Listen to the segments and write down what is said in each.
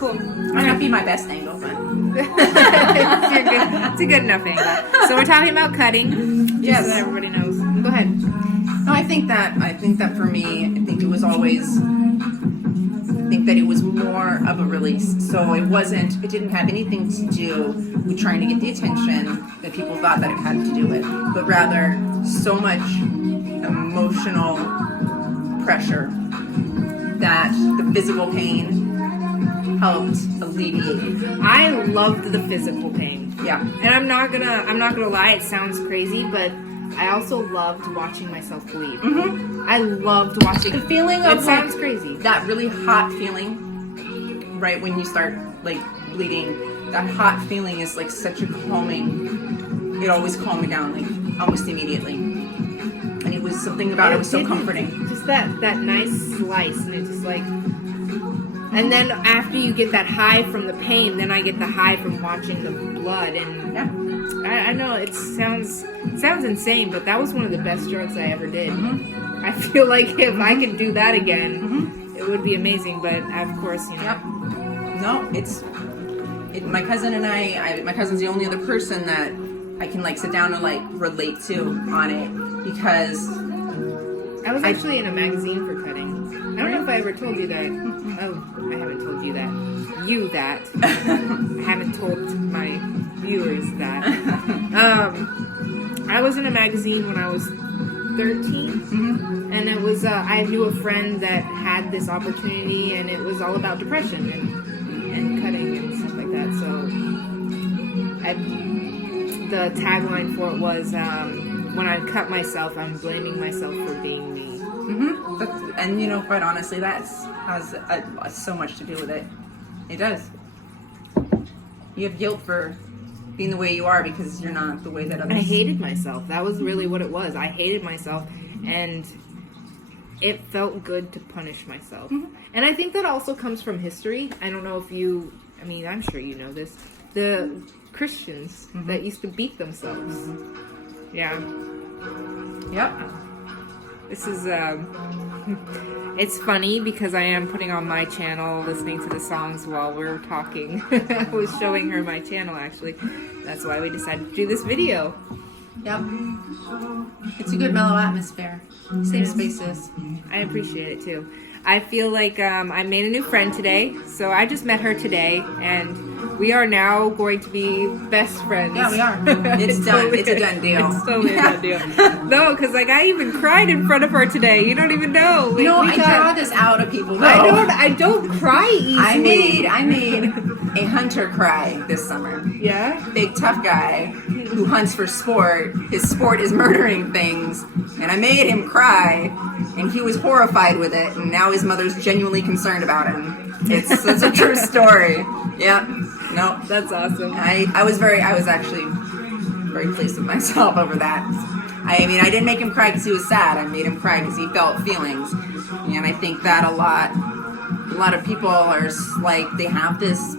cool. Might not be my best angle, but It's a good enough angle. So we're talking about cutting. Just Yes. so that everybody knows. Go ahead. no, I think that for me, I think it was always. I think that it was more of a release. So it didn't have anything to do with trying to get the attention that people thought that it had to do with, but rather so much emotional pressure that the physical pain helped alleviate. I loved the physical pain. Yeah. And I'm not gonna lie, it sounds crazy, but I also loved watching myself bleed. Mm-hmm. I loved watching The feeling of it sounds crazy. that really hot feeling, right when you start like bleeding, that hot feeling is like such a calming. It always calmed me down like almost immediately, and it was something about it was so comforting. Just that nice slice, and it's just like. And then after you get that high from the pain, then I get the high from watching the blood, and Yeah. I know it sounds insane, but that was one of the best drugs I ever did. Mm-hmm. I feel like if I could do that again, it would be amazing. But of course, Yep. No, my cousin and my cousin's the only other person that I can like sit down and like relate to on it because I was actually in a magazine for cutting. I don't know if I ever told you that. Oh, I haven't told you that. You that. I haven't told my viewers that. I was in a magazine when I was 13, and it was I knew a friend that had this opportunity, and it was all about depression and cutting and stuff like that. So, the tagline for it was, "When I cut myself, I'm blaming myself for being me." And quite honestly, that has so much to do with it. It does. You have guilt for being the way you are because you're not the way that others. I hated myself. That was really what it was. I hated myself, and it felt good to punish myself. And I think that also comes from history. I don't know if I'm sure you know this. The Christians that used to beat themselves. Yeah. Yep. This is, it's funny because I am putting on my channel, listening to the songs while we're talking. I was showing her my channel, actually. That's why we decided to do this video. Yep. It's a good mellow atmosphere. Safe spaces. I appreciate it, too. I feel like I made a new friend today, so I just met her today, and we are now going to be best friends. Yeah, we are. It's done. It's a done deal. It's totally a done deal. No, because I even cried in front of her today. You don't even know. Like, I draw this out of people. Though. I don't cry easily. I made a hunter cry this summer. Yeah? Big tough guy who hunts for sport. His sport is murdering things, and I made him cry, and he was horrified with it. And now his mother's genuinely concerned about him. It's a true story. Yep. No, That's awesome. I was actually very pleased with myself over that. I didn't make him cry because he was sad. I made him cry because he felt feelings, and I think that a lot of people are like they have this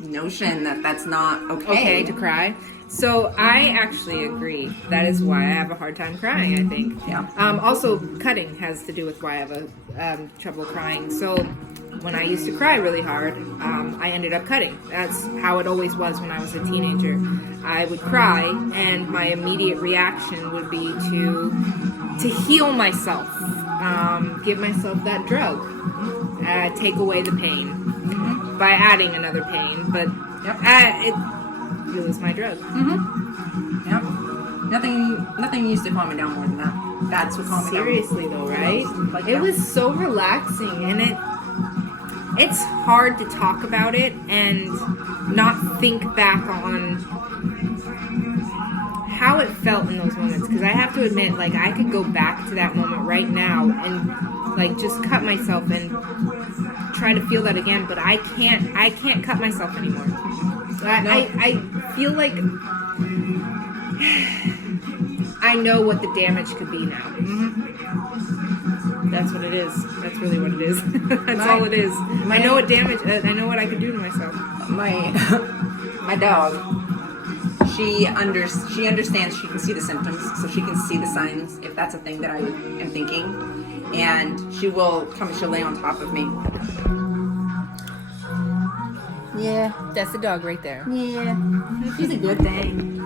notion that that's not Okay to cry. So I actually agree. That is why I have a hard time crying, I think. Yeah. Also, cutting has to do with why I have trouble crying. So when I used to cry really hard, I ended up cutting. That's how it always was when I was a teenager. I would cry, and my immediate reaction would be to heal myself, give myself that drug, take away the pain by adding another pain. But it was my drug. Yep. Nothing used to calm me down more than that. That's what calmed me down. Seriously though, right? Like It was so relaxing, and it's hard to talk about it and not think back on how it felt in those moments, because I have to admit, like, I could go back to that moment right now and like just cut myself and try to feel that again, but I can't cut myself anymore. I feel like I know what the damage could be now. That's what it is. That's really what it is. That's all it is. I know what damage. I know what I could do to myself. My dog. She understands. She can see the symptoms, so she can see the signs if that's a thing that I am thinking, and she will come. She'll lay on top of me, Yeah. That's the dog right there. Yeah. She's a good thing.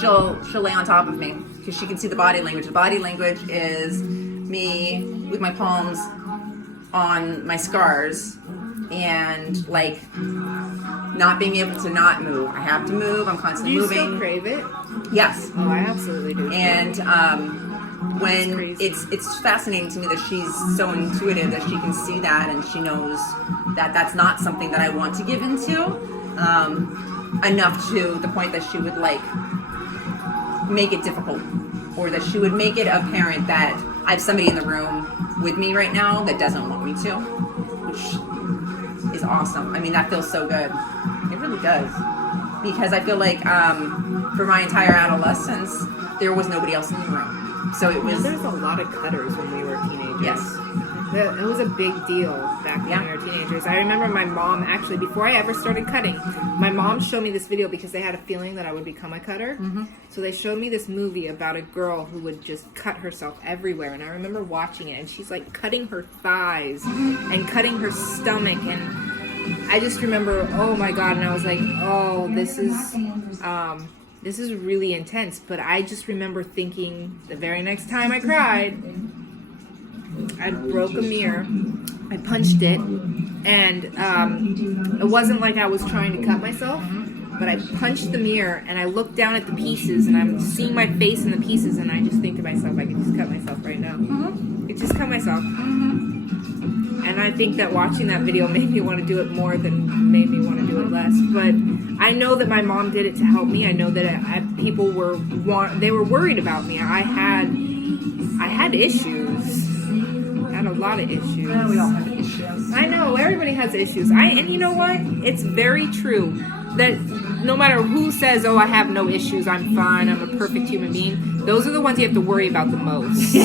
She'll lay on top of me because she can see the body language. The body language is me with my palms on my scars and like not being able to not move. I have to move. I'm Do constantly you moving. still crave it? Yes. Oh, I absolutely do. And when crazy. it's fascinating to me that she's so intuitive that she can see that and she knows that that's not something that I want to give into enough to the point that she would like make it difficult or that she would make it apparent that I have somebody in the room with me right now that doesn't want me to, which is awesome. I mean, that feels so good. It really does. Because I feel like for my entire adolescence, there was nobody else in the room. So it was... There's a lot of cutters when we were teenagers. Yes. It was a big deal back when we were teenagers. I remember my mom, actually, before I ever started cutting, my mom showed me this video because they had a feeling that I would become a cutter. Mm-hmm. So they showed me this movie about a girl who would just cut herself everywhere. And I remember watching it, and she's like cutting her thighs and cutting her stomach. And I just remember, oh my God. And I was like, oh, this is really intense. But I just remember thinking the very next time I cried, I broke a mirror, I punched it, and it wasn't like I was trying to cut myself, but I punched the mirror and I looked down at the pieces and I'm seeing my face in the pieces and I just think to myself, I could just cut myself right now. I could just cut myself. And I think that watching that video made me want to do it more than made me want to do it less. But I know that my mom did it to help me. I know that people were worried about me. I had issues. I had a lot of issues. Yeah, we all have issues. I know, everybody has issues. And you know what? It's very true that no matter who says, oh, I have no issues, I'm fine, I'm a perfect human being, those are the ones you have to worry about the most.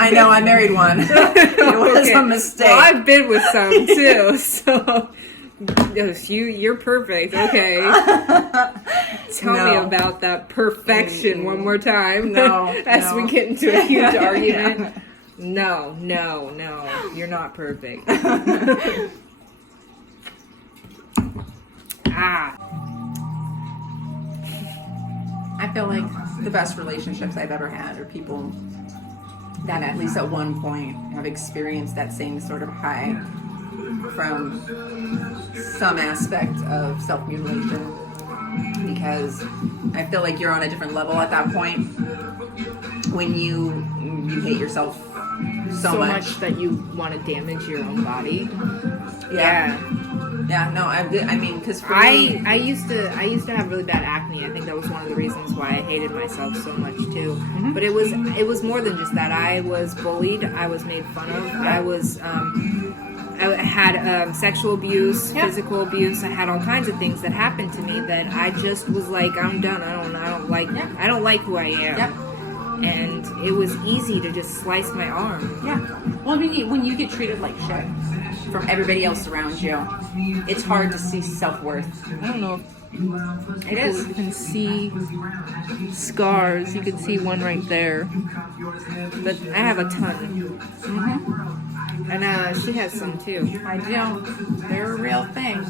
I know, I married one. It was a mistake. Well, I've been with some too, so yes, you're perfect. Okay. Tell me about that perfection one more time. As we get into a huge argument. No, you're not perfect. I feel like the best relationships I've ever had are people that at least at one point have experienced that same sort of high from some aspect of self-mutilation, because I feel like you're on a different level at that point when you hate yourself so much that you want to damage your own body. I mean, because I used to have really bad acne. I think that was one of the reasons why I hated myself so much too. Mm-hmm. But it was more than just that. I was bullied. I was made fun of. I had sexual abuse, physical abuse. I had all kinds of things that happened to me that I just was like, I'm done. I don't like who I am. Yep. And it was easy to just slice my arm. Yeah. Well, when you get treated like shit from everybody else around you, it's hard to see self-worth. I don't know if it is. You can see scars. You can see one right there. But I have a ton. Mm-hmm. And she has some too. I do. They're a real thing.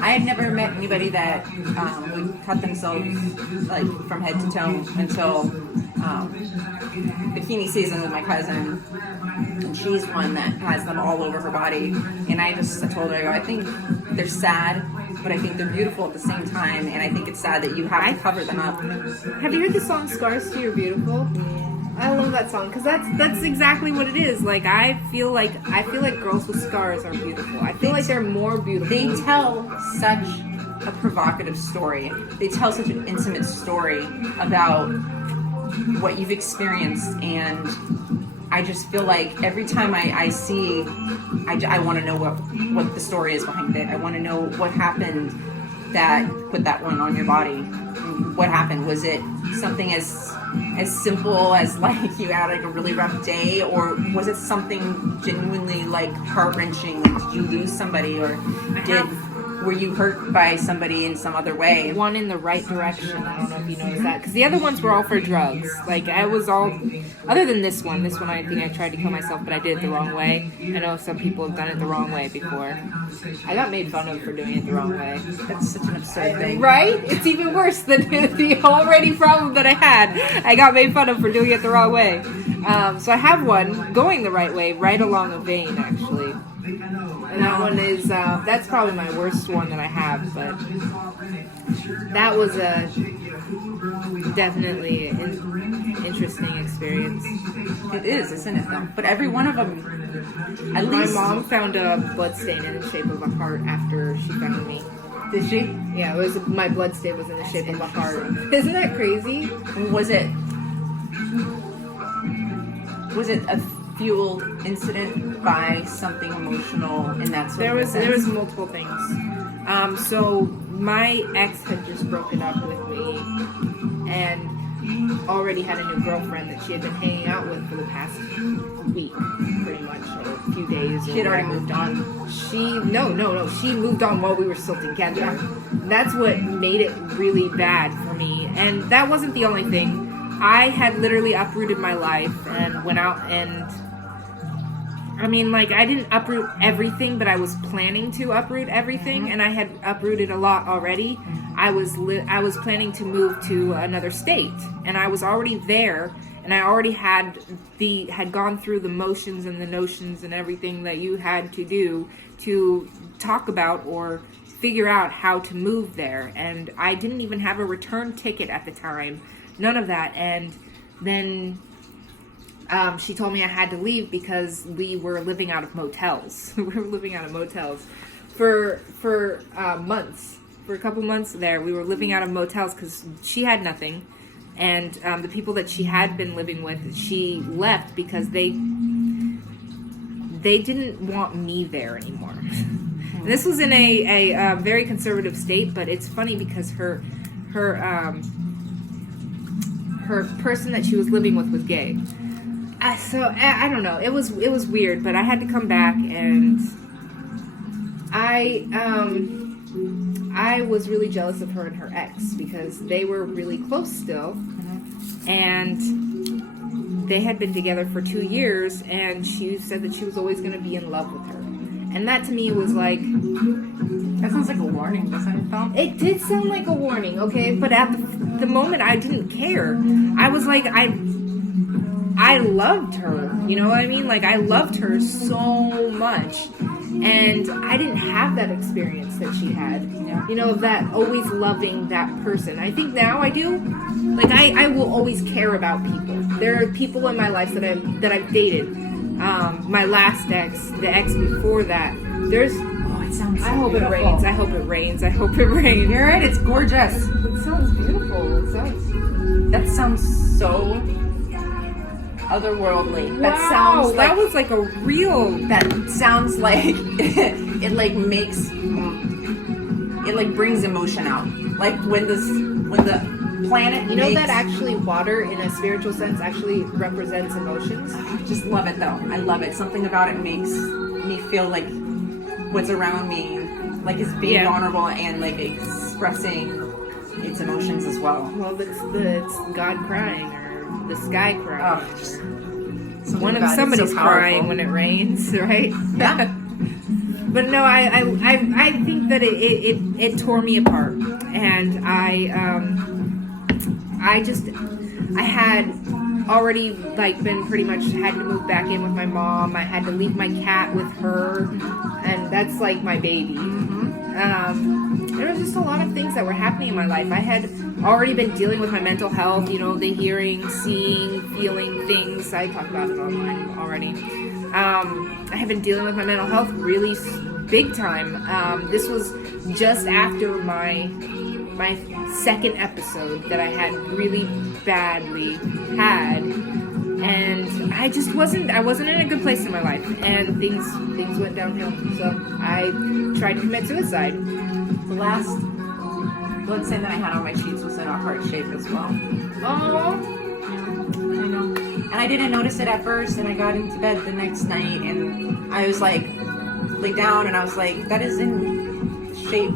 I had never met anybody that would cut themselves like from head to toe until bikini season with my cousin. And she's one that has them all over her body. And I told her, I think they're sad, but I think they're beautiful at the same time. And I think it's sad that you have to cover them up. Have you heard the song "Scars to You're Beautiful"? I love that song because that's exactly what it is. Like I feel like girls with scars are beautiful. I feel like they're more beautiful. They tell such a provocative story. They tell such an intimate story about what you've experienced, and I just feel like every time I see, I want to know what the story is behind it. I want to know what happened that put that one on your body. What happened? Was it something as simple as like you had like a really rough day, or was it something genuinely like heart-wrenching? Like, did you lose somebody, or were you hurt by somebody in some other way? One in the right direction. I don't know if you noticed that, because the other ones were all for drugs. Like, I was all, other than this one I think I tried to kill myself, but I did it the wrong way. I know some people have done it the wrong way before. I got made fun of for doing it the wrong way. That's such an absurd thing. Right? It's even worse than the already problem that I had. I got made fun of for doing it the wrong way. So I have one going the right way, right along a vein, actually. And that one is, that's probably my worst one that I have, but that was a definitely an interesting experience. It is, isn't it, though? But every one of them, at My least... mom found a blood stain in the shape of a heart after she found me. Did she? Yeah, it was my blood stain was in the shape of a heart. Isn't that crazy? Was it a fueled incident by something emotional in that sort There of was sense? multiple things. So my ex had just broken up with me and already had a new girlfriend that she had been hanging out with for the past week, pretty much, or a few days. She had already moved on. No. She moved on while we were still together. Yeah. That's what made it really bad for me. And that wasn't the only thing. I had literally uprooted my life and went out and, I mean, like, I didn't uproot everything, but I was planning to uproot everything, and I had uprooted a lot already. I was planning to move to another state, and I was already there, and I already had gone through the motions and the notions and everything that you had to do to talk about or figure out how to move there. And I didn't even have a return ticket at the time. None of that. And then she told me I had to leave because we were living out of motels. We were living out of motels for months. For a couple months there, we were living out of motels because she had nothing. And the people that she had been living with, she left because they didn't want me there anymore. And this was in a very conservative state, but it's funny because her person that she was living with was gay. So I don't know. It was weird, but I had to come back, and I was really jealous of her and her ex because they were really close still, and they had been together for 2 years, and she said that she was always going to be in love with her. And that to me was like... That sounds like a warning, doesn't it, though? It did sound like a warning, okay? But at the moment, I didn't care. I was like, I loved her. You know what I mean? Like, I loved her so much. And I didn't have that experience that she had. You know, of that always loving that person. I think now I do. Like, I will always care about people. There are people in my life that I've dated. My last ex, the ex before that. There's... It sounds so I hope beautiful. it rains. I hope it rains. I hope it rains. You're right, it's gorgeous. It sounds beautiful. It sounds... That sounds so otherworldly. That Wow, sounds like... that was like a real... That sounds like it like makes it like brings emotion out. Like when the planet You know makes, that actually water, in a spiritual sense, actually represents emotions? I just love it though. I love it. Something about it makes me feel like what's around me like is being vulnerable and like expressing its emotions as well. Well, it's God crying, or the sky crying. Oh, just Somebody's crying when it rains, right? Yeah. But no, I think that it tore me apart, and I had already like been pretty much had to move back in with my mom. I had to leave my cat with her, and that's like my baby. There was just a lot of things that were happening in my life. I had already been dealing with my mental health, you know, the hearing, seeing, feeling things. I talk about it online already. I had been dealing with my mental health really big time. This was just after my second episode that I had really badly had, and I wasn't in a good place in my life, and things went downhill. So I tried to commit suicide. The last blood stain that I had on my sheets was in a heart shape as well. Oh, I know. And I didn't notice it at first, and I got into bed the next night, and I was like, lay down, and I was like, that is in shape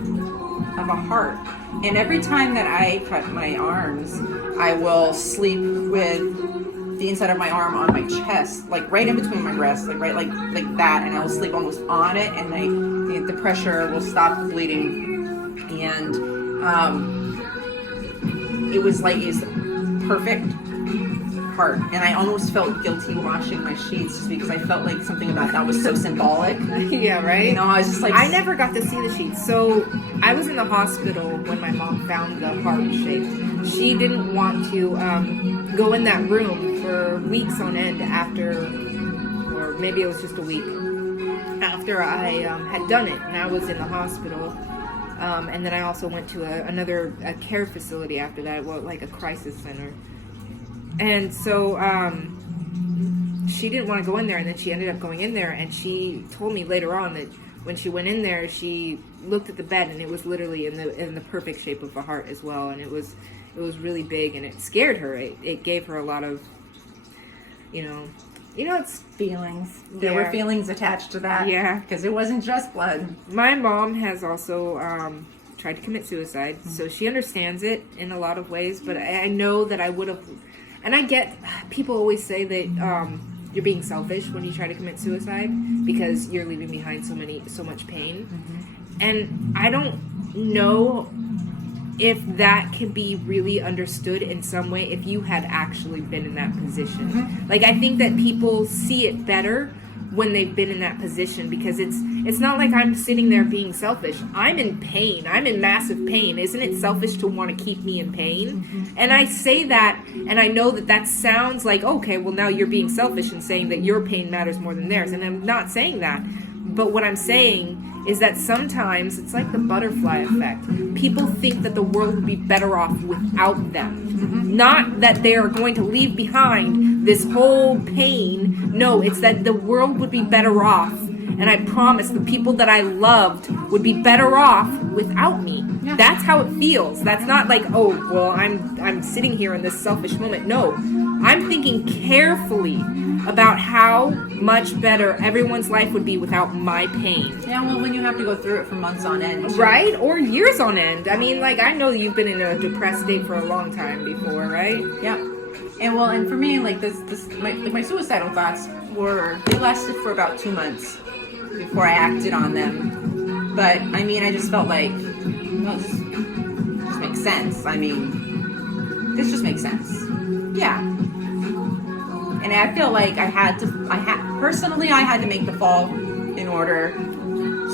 of a heart. And every time that I cut my arms, I will sleep with the inside of my arm on my chest, like right in between my breasts, like right like that, and I will sleep almost on it, and the pressure will stop the bleeding. And it was perfect heart, and I almost felt guilty washing my sheets just because I felt like something about that was so symbolic. Yeah, right? You know, I was just like... I never got to see the sheets. So I was in the hospital when my mom found the heart shape. She didn't want to go in that room for weeks on end after, or maybe it was just a week, after I had done it, and I was in the hospital. And then I also went to another care facility after that, like a crisis center. And so she didn't want to go in there, and then she ended up going in there, and she told me later on that when she went in there, she looked at the bed, and it was literally in the perfect shape of a heart as well, and it was really big, and it scared her. It gave her a lot of, it's feelings. There were feelings attached to that. Yeah, because it wasn't just blood. My mom has also tried to commit suicide, so she understands it in a lot of ways. But I know that I would have. And I get, people always say that you're being selfish when you try to commit suicide because you're leaving behind so much pain. Mm-hmm. And I don't know if that can be really understood in some way if you had actually been in that position. Mm-hmm. Like, I think that people see it better when they've been in that position, because it's not like I'm sitting there being selfish. I'm in pain. I'm in massive pain. Isn't it selfish to want to keep me in pain? Mm-hmm. And I say that, and I know that sounds like, okay, well, now you're being selfish and saying that your pain matters more than theirs. And I'm not saying that. But what I'm saying is that sometimes it's like the butterfly effect. People think that the world would be better off without them. Mm-hmm. Not that they are going to leave behind this whole pain. No, it's that the world would be better off. And I promise the people that I loved would be better off without me. Yeah. That's how it feels. That's not like, oh, well, I'm sitting here in this selfish moment. No, I'm thinking carefully about how much better everyone's life would be without my pain. Yeah, well, when you have to go through it for months on end. Right? Or years on end. I mean, like, I know you've been in a depressed state for a long time before, right? Yeah. And for me, like, my suicidal thoughts they lasted for about 2 months before I acted on them. But, I mean, I just felt like, this just makes sense. I mean, this just makes sense. Yeah. And I feel like personally, I had to make the fall in order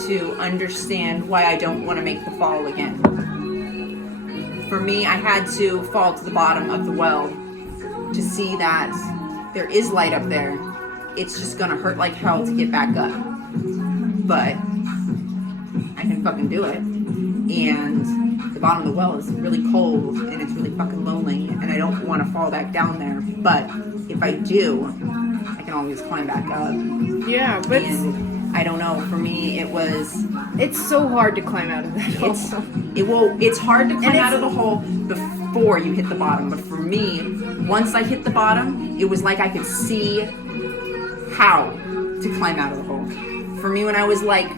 to understand why I don't want to make the fall again. For me, I had to fall to the bottom of the well to see that there is light up there. It's just gonna hurt like hell to get back up. But I can fucking do it. And the bottom of the well is really cold and it's really fucking lonely, and I don't want to fall back down there. But if I do, I can always climb back up. Yeah, but I don't know. For me, it's so hard to climb out of that hole. It's hard to climb out of the hole before you hit the bottom. But for me, once I hit the bottom, it was like I could see how to climb out of the hole. For me, when I was like,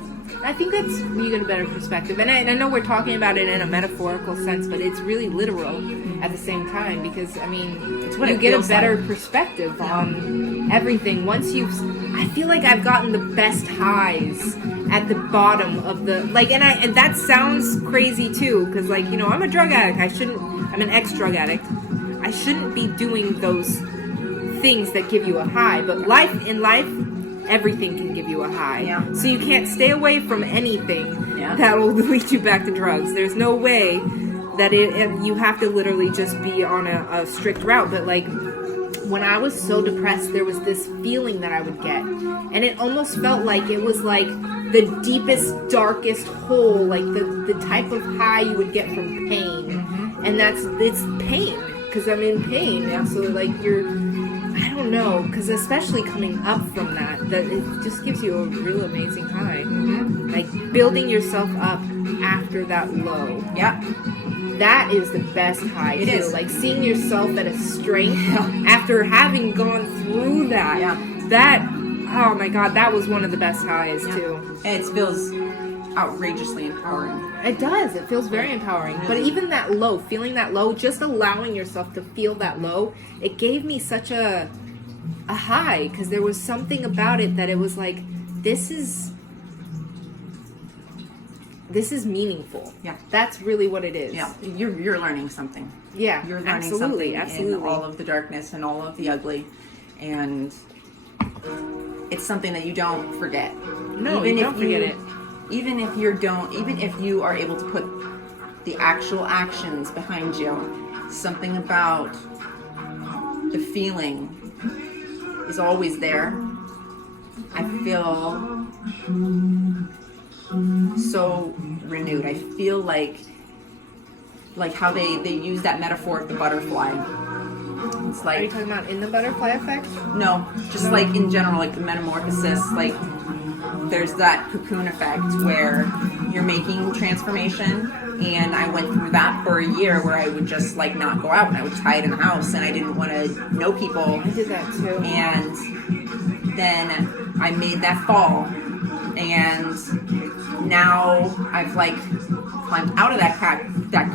I think that's you get a better perspective, and I know we're talking about it in a metaphorical sense, but it's really literal at the same time, because I mean, you get a better perspective on everything once I feel like I've gotten the best highs at the bottom of the and that sounds crazy too, because I'm a drug addict. I'm an ex-drug addict. I shouldn't be doing those things that give you a high, but in life. Everything can give you a high. Yeah. So you can't stay away from anything that will lead you back to drugs. There's no way that you have to literally just be on a strict route. But when I was so depressed, there was this feeling that I would get. And it almost felt like it was like the deepest, darkest hole, like the type of high you would get from pain. Mm-hmm. And it's pain, because I'm in pain. Yeah. So I don't know, because especially coming up from that it just gives you a real amazing high. Mm-hmm. Like building yourself up after that low. Yeah. That is the best high, it too. Is. Like seeing yourself at a strength after having gone through that. Yeah. That, oh my God, that was one of the best highs, too. And it feels outrageously empowering. It does. It feels very empowering. But even that low, feeling that low, just allowing yourself to feel that low, it gave me such a high, because there was something about it that it was like, this is meaningful. Yeah. That's really what it is. Yeah, you're learning something. Yeah, You're learning absolutely, something absolutely. in all of the darkness and all of the ugly, and it's something that you don't forget. No, you don't forget it. Even if you are able to put the actual actions behind you, something about the feeling is always there. I feel so renewed. I feel like how they use that metaphor of the butterfly. It's Are you like, talking about in the butterfly effect? no, just like in general, like the metamorphosis, like there's that cocoon effect where you're making transformation, and I went through that for a year where I would just like not go out and I would just hide in the house and I didn't want to know people. I did that too. And then I made that fall, and now I've like climbed out of that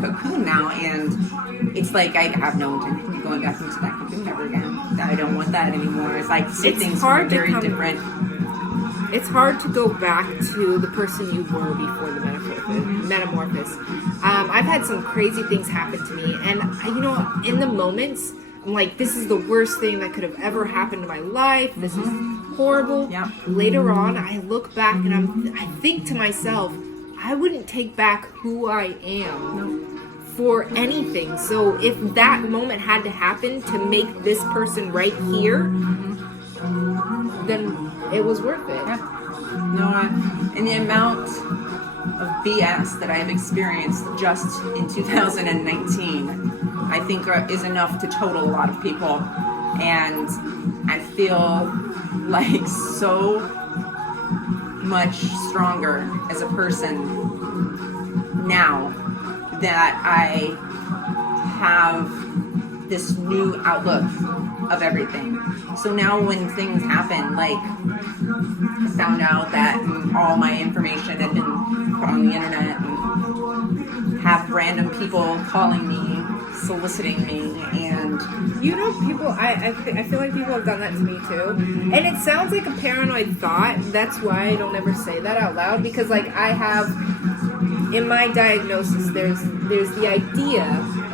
cocoon now, and it's like I have no intention of going back into that cocoon ever again. I don't want that anymore. It's like see It's things hard to very come- different. It's hard to go back to the person you were before the metamorphosis. I've had some crazy things happen to me, and in the moments, I'm like, this is the worst thing that could have ever happened to my life. This is horrible. Yeah. Later on, I look back and I think to myself, I wouldn't take back who I am for anything. So if that moment had to happen to make this person right here, then it was worth it. Yeah. No, and the amount of BS that I've experienced just in 2019, I think is enough to total a lot of people. And I feel like so much stronger as a person now that I have this new outlook of everything. So now when things happen, like I found out that all my information had been put on the internet, and have random people calling me, soliciting me, and people, I feel like people have done that to me too. And it sounds like a paranoid thought. That's why I don't ever say that out loud, because like I have, in my diagnosis, there's the idea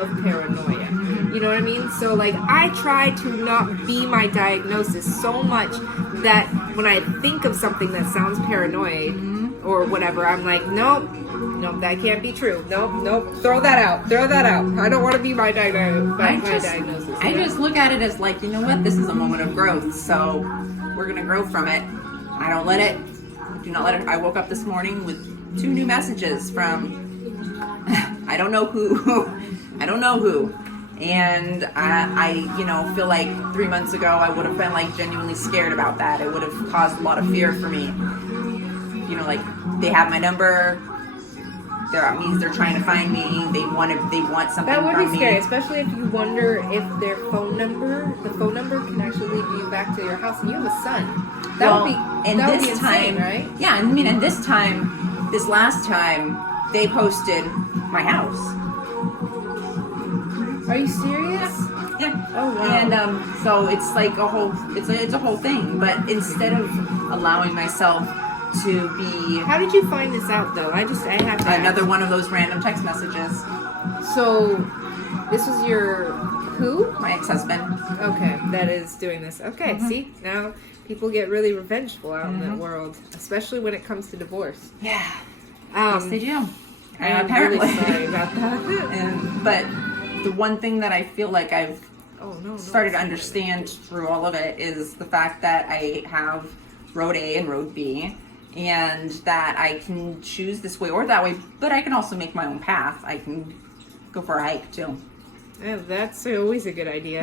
of paranoia. You know what I mean? So like I try to not be my diagnosis so much that when I think of something that sounds paranoid or whatever, I'm like, nope, that can't be true. Nope, throw that out. I don't want to be my diagnosis. I just look at it as like, you know what? This is a moment of growth, so we're gonna grow from it. I do not let it. I woke up this morning with 2 new messages from I don't know who. And I feel like 3 months ago I would have been like genuinely scared about that. It would have caused a lot of fear for me. Like they have my number. That means they're trying to find me. They want something That would from be scary, me. especially if you wonder if the phone number can actually lead you back to your house, and you have a son. That would be insane, right? Yeah, I mean, and this last time, they posted my house. Are you serious? Yeah. Oh wow. And so it's like it's a whole thing. But instead of allowing myself to be How did you find this out, though? I have to another ask. one of those random text messages, So, this was your who? my ex-husband. Okay, that is doing this. Okay, see? Now people get really revengeful out in the world, especially when it comes to divorce. Yeah. Yes, they do. I'm Apparently. really sorry about that. But the one thing that I feel like I've Oh, no. started to understand through all of it is the fact that I have road A and road B, and that I can choose this way or that way, but I can also make my own path. I can go for a hike too. Yeah, that's always a good idea.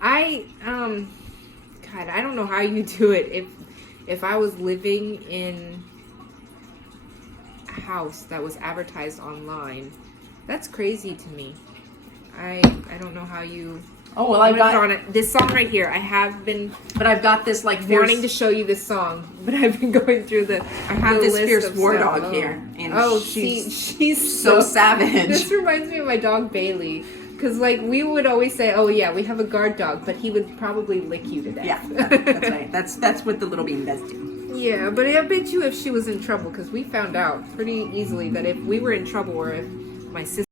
I God, I don't know how you do it. If I was living in a house that was advertised online, that's crazy to me. I don't know how you Oh well, I'm I've gonna got throw on it. This song right here. I have been but I've got this like wanting to fierce, show you this song, but I've been going through the. I have the this list fierce of war stuff. dog here, and Oh, she's she's so savage. This reminds me of my dog Bailey, because like we would always say, "Oh yeah, we have a guard dog," but he would probably lick you to death. Yeah, that's right. That's what the little bean does do. Yeah, but I bet you if she was in trouble, because we found out pretty easily that if we were in trouble or if my sister